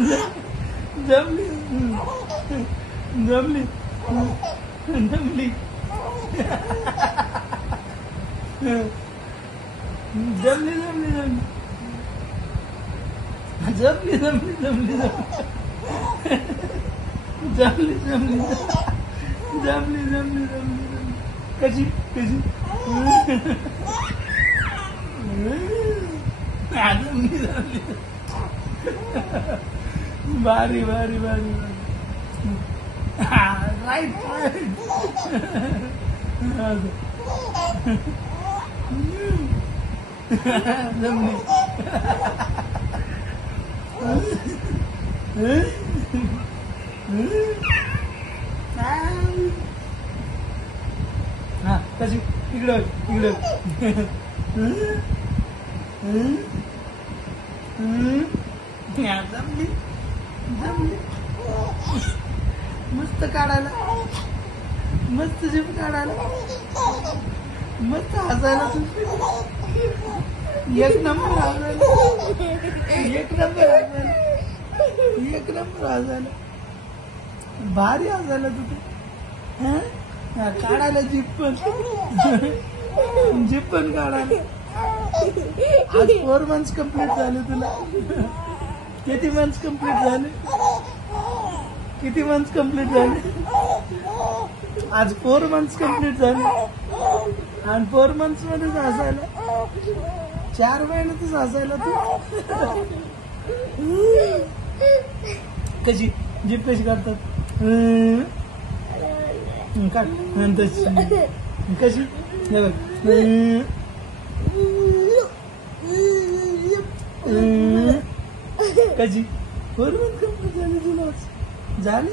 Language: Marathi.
जमली जमली जमली जमली जमली जमली जमली जमली जमली जमली जमली जमली कशी कशी जमली जमली भारी भारी भारी राईट राईट जमली हा कशी इकडं इकडं जमली जमली मस्त काढायला मस्त जीप काढायला मस्त हसायला एक नंबर हसायला एक नंबर हसायला एक नंबर हसायला भारी हसायला तुझं काढायला जीप पण काढायला आज 4 months कंप्लीट झाले तुला किती मंथ्स कंप्लीट झाले किती मंथ्स कंप्लीट झाले आज 4 months कंप्लीट झाले आणि 4 months मध्येच हसायला 4 महिन्यातच हसायला तू कशी जीप कशी काढतात काढ तशी कशी कशी 4 months कंप्लीट झाले तुला झाले